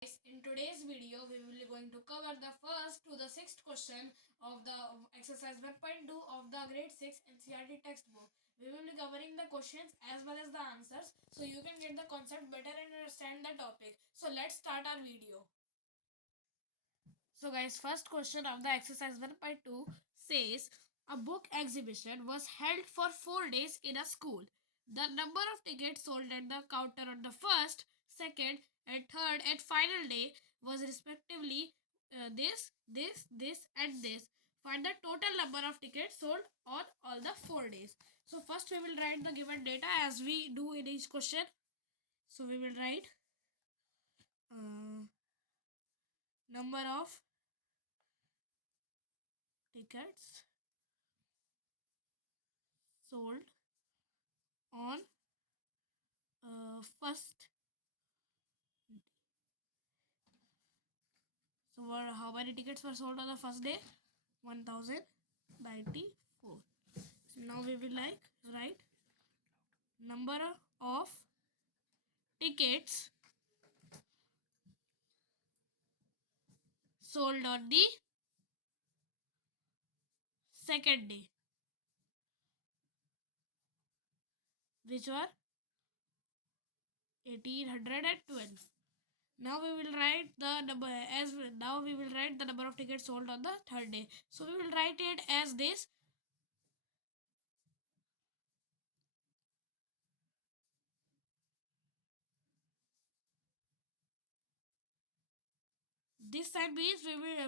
In today's video, we will be going to cover the first to the sixth question of the exercise 1.2 of the grade 6 NCERT textbook. We will be covering the questions as well as the answers so you can get the concept better and understand the topic. So let's start our video. So guys, first question of the exercise 1.2 says a book exhibition was held for 4 days in a school. The number of tickets sold at the counter on the first, second and third and final day was respectively this and this. Find the total number of tickets sold on all the 4 days. So first we will write the given data as we do in each question. So we will write number of tickets sold on first. So how many tickets were sold on the first day? 1094. So now we will write number of tickets sold on the second day, which were 1812. Now we will write the number now we will write the number of tickets sold on the third day. So we will write it as this. This sign means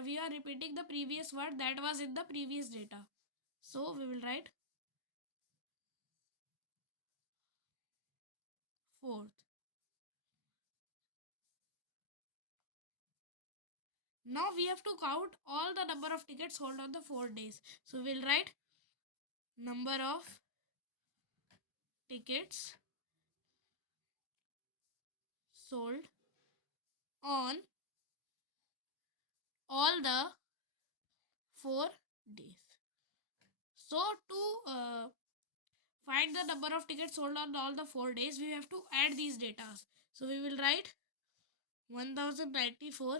we are repeating the previous word that was in the previous data. So we will write fourth. Now we have to count all the number of tickets sold on the 4 days. So we'll write number of tickets sold on all the 4 days. So to find the number of tickets sold on all the 4 days, we have to add these data. So we will write 1094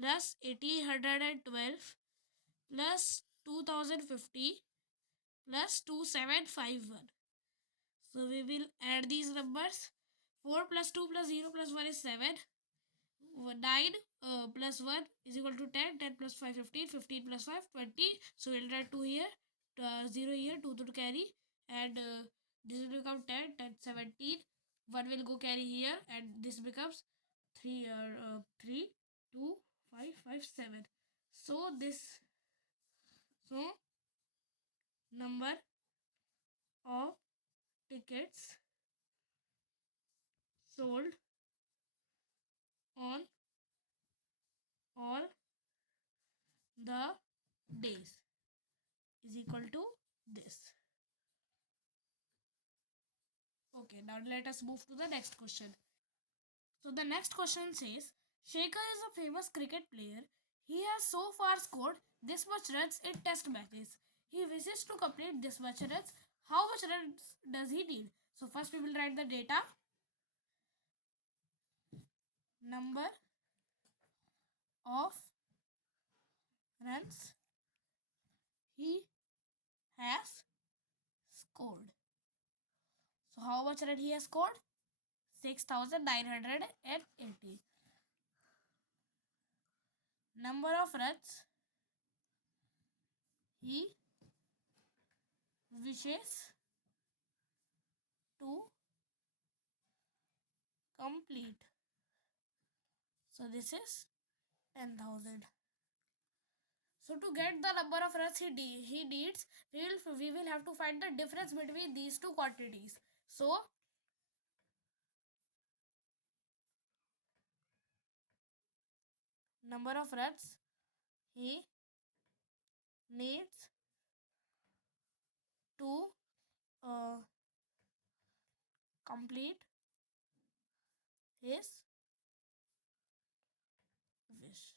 plus 1812 plus 2050 plus 2751. So we will add these numbers. 4 plus 2 plus 0 plus 1 is 7. 9 plus 1 is equal to 10. 10 plus 5, 15. 15 plus 5, 20. So we'll write 2 here, 0 here, 2 to carry. And this will become 10, 10, 17. 1 will go carry here. And this becomes 3, 2, 5, 5, 7. So this, so number of tickets sold on all the days is equal to this. Okay, now let us move to the next question. So the next question says, Shaker is a famous cricket player. He has so far scored this much runs in test matches. He wishes to complete this much runs. How much runs does he need? So first we will write the data. Number of runs he has scored. So how much run he has scored? 6,980. Number of runs he wishes to complete. So this is 10,000. So to get the number of runs he needs, we will have to find the difference between these two quantities. So number of runs he needs to complete his wish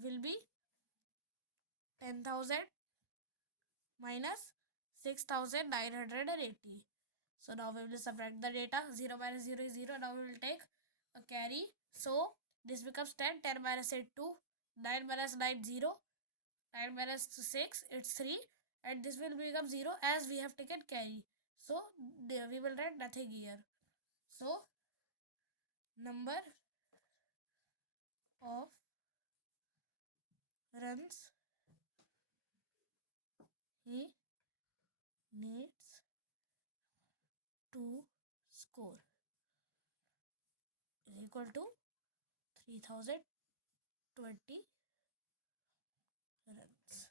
will be 10,000 minus 6,980. So now we will subtract the data. 0 minus 0 is 0. Now we will take a carry. So this becomes 10. 10 minus 8, 2. 9 minus 9, 0. 9 minus 6, it's 3. And this will become 0 as we have taken carry. So we will write nothing here. So number of runs he needs to score is equal to 3020 runs.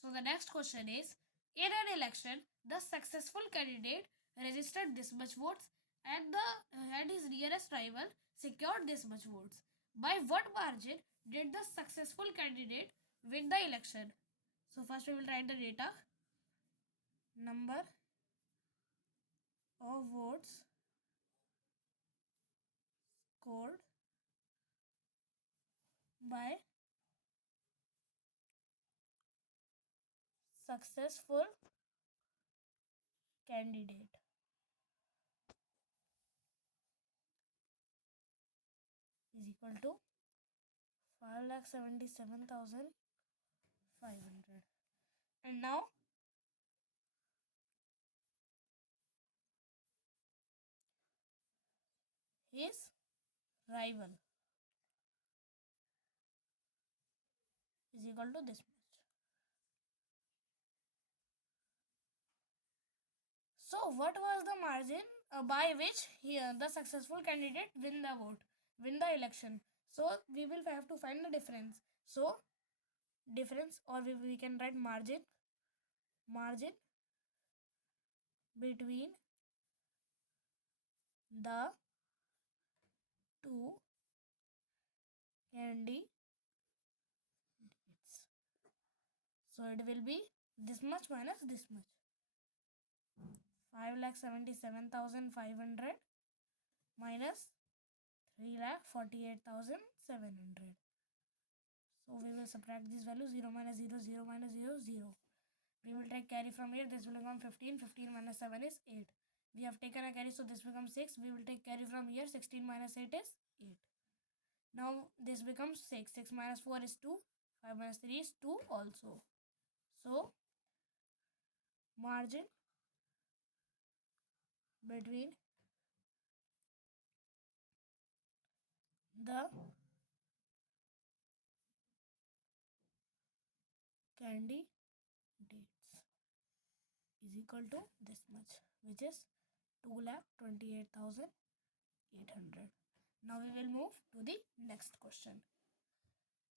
So the next question is, in an election, the successful candidate registered this much votes and his nearest rival secured this much votes. By what margin did the successful candidate win the election? So first we will write the data. Number of votes scored by successful candidate is equal to 5,77,500. And now his rival is equal to this much. So what was the margin by which the successful candidate win the election? So we will have to find the difference. So difference, or we can write margin between the two candidates. So it will be this much minus this much. 5,77,500 minus 3,48,700. So we will subtract this value. 0 minus 0, 0 minus 0, 0. We will take carry from here. This will become 15. 15 minus 7 is 8. We have taken a carry, so this becomes 6. We will take carry from here. 16 minus 8 is 8. Now this becomes 6. 6 minus 4 is 2. 5 minus 3 is 2 also. So margin between the candidates is equal to this much, which is 2,28,800. Now we will move to the next question.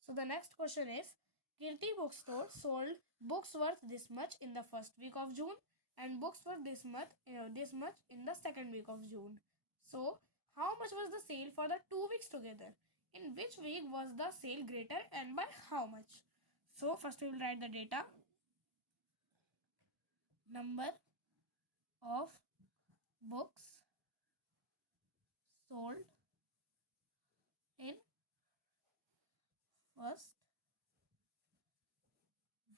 So the next question is, Kirti bookstore sold books worth this much in the first week of June and books worth this much in the second week of June. So how much was the sale for the 2 weeks together? In which week was the sale greater and by how much? So first we will write the data. Number of books sold in first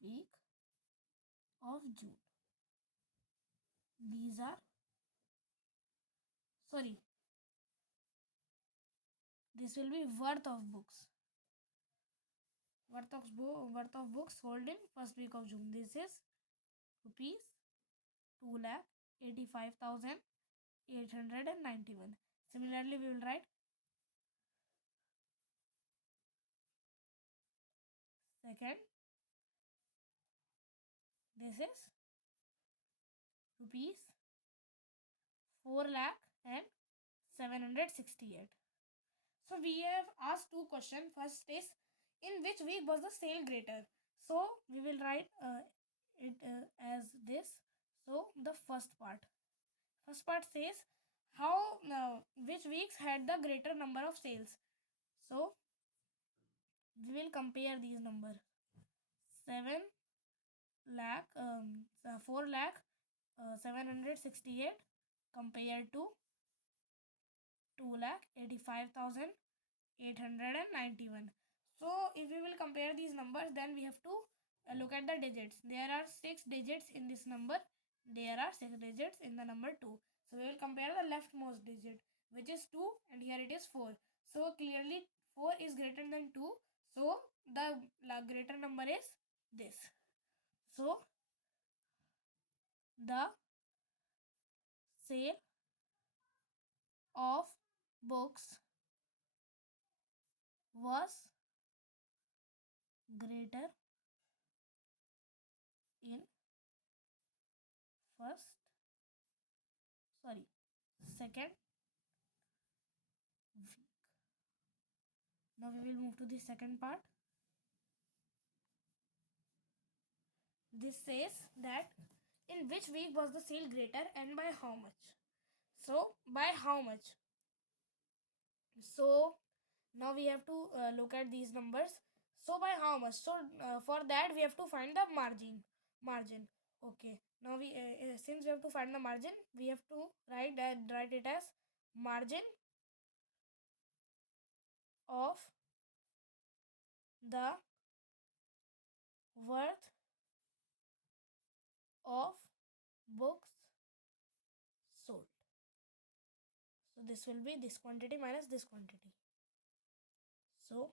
week of June. These are, sorry, this will be worth of books. Worth of books sold in first week of June. This is rupees 2,85,891. Similarly, we will write second. This is rupees 4,07,68. So we have asked two questions. First is, in which week was the sale greater? So we will write it as this. So the first part says how which weeks had the greater number of sales. So we will compare these numbers. 7 lakh 4 lakh 768 compared to 2,85,891. So if we will compare these numbers, then we have to look at the digits. There are 6 digits in this number. There are 6 digits in the number 2. So we will compare the leftmost digit. which is 2, and here it is 4. So clearly 4 is greater than 2. So the greater number is this. So the sale of books was greater in first, sorry, second week. Now we will move to the second part. This says that in which week was the sale greater and by how much. So by how much? So now we have to look at these numbers. So by how much? So for that we have to find the margin. Okay, now we since we have to find the margin, we have to write it as margin of the worth of books sold. So this will be this quantity minus this quantity. So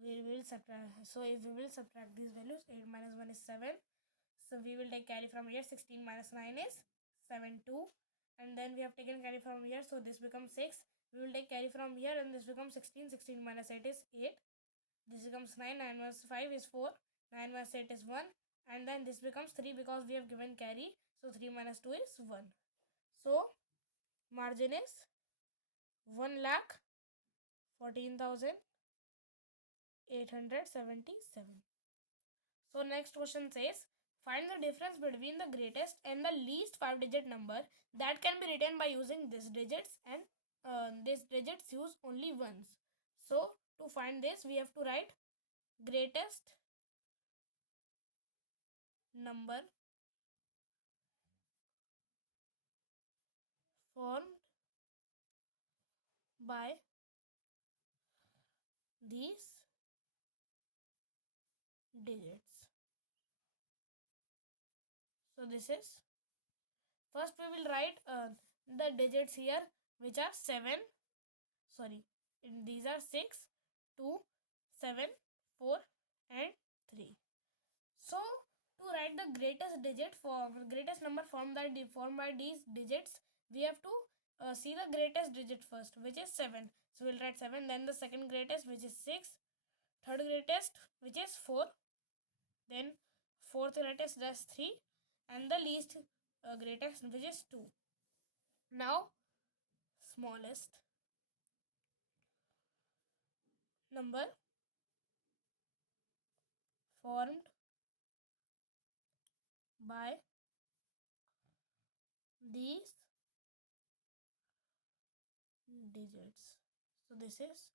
we will subtract. So if we will subtract these values, 8 minus 1 is 7. So we will take carry from here. 16 minus 9 is 7, 2. And then we have taken carry from here. So this becomes 6. We will take carry from here and this becomes 16. 16 minus 8 is 8. This becomes 9. 9 minus 5 is 4. 9 minus 8 is 1. And then this becomes 3 because we have given carry. So 3 minus 2 is 1. So margin is 1,14,877. So next question says, find the difference between the greatest and the least 5-digit number that can be written by using these digits, and these digits use only once. So to find this, we have to write greatest number formed by these digits. So this is, first we will write the digits here, which are 7, sorry, these are 6, 2, 7, 4 and 3. So to write the greatest number formed by these digits, we have to see the greatest digit first, which is 7. So we'll write 7, then the second greatest, which is 6, third greatest, which is 4, then fourth greatest, that's 3, and the least greatest, which is 2. Now smallest number formed by these digits. So this is,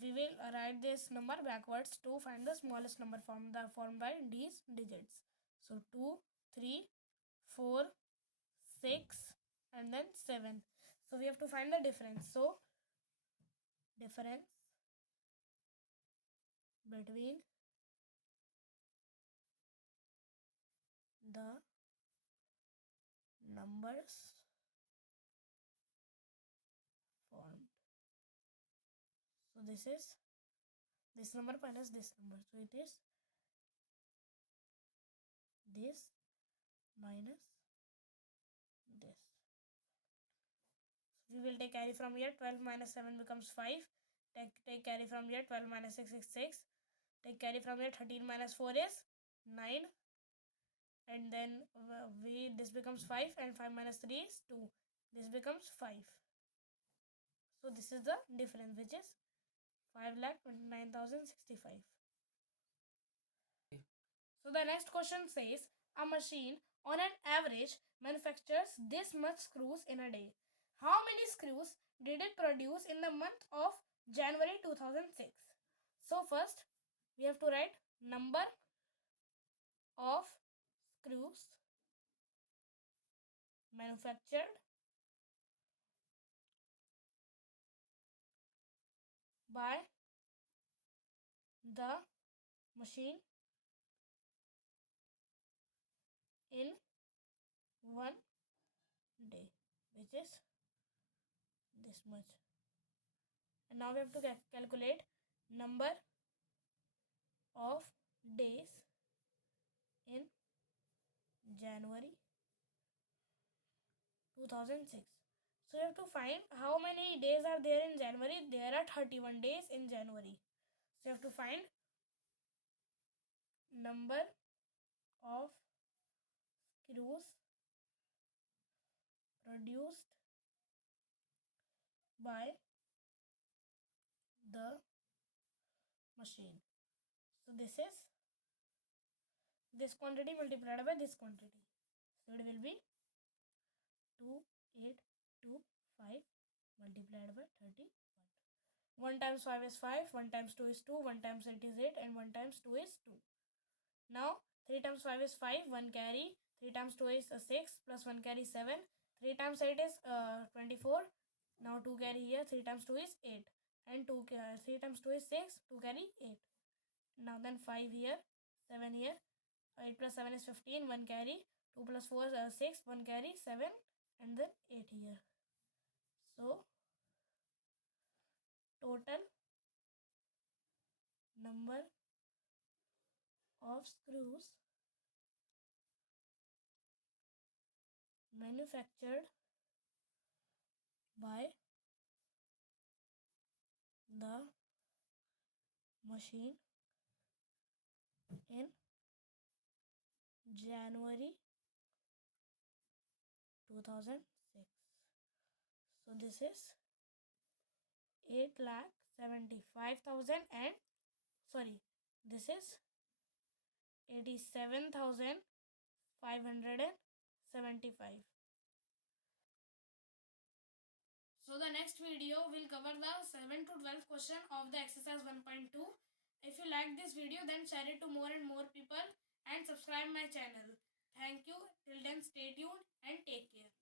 we will write this number backwards to find the smallest number formed by these digits. So 2, 3, 4, 6 and then 7. So we have to find the difference. So difference between the numbers formed. So this is this number minus this number. So it is this minus this. So we will take carry from here. 12 minus 7 becomes 5. Take carry from here. 12 minus 6 is 6. Take carry from here. 13 minus 4 is 9. And then this becomes 5, and 5 minus 3 is 2. This becomes 5. So this is the difference, which is 5,29,065. So the next question says, a machine on an average manufactures this much screws in a day. How many screws did it produce in the month of January 2006? So first we have to write number of screws manufactured by the machine in one day, which is this much. And now we have to calculate number of days in January 2006. So you have to find how many days are there in January. There are 31 days in January. So you have to find number of screws produced by the machine. So this is this quantity multiplied by this quantity. So it will be 2825 multiplied by 31. 1 times 5 is 5, 1 times 2 is 2, 1 times 8 is 8, and 1 times 2 is 2. Now 3 times 5 is 5, 1 carry, 3 times 2 is 6, plus 1 carry 7, 3 times 8 is 24. Now 2 carry here, 3 times 2 is 8, and 3 times 2 is 6, 2 carry 8. Now then 5 here, 7 here, 8 plus 7 is 15, 1 carry, 2 plus 4 is 6, 1 carry, 7, and then 8 here. So total number of screws manufactured by the machine in January 2006. So this is 8,75,000 and this is 87,575. So the next video will cover the 7 to 12 question of the exercise 1.2. If you like this video, then share it to more and more people and subscribe my channel. Thank you. Till then, stay tuned and take care.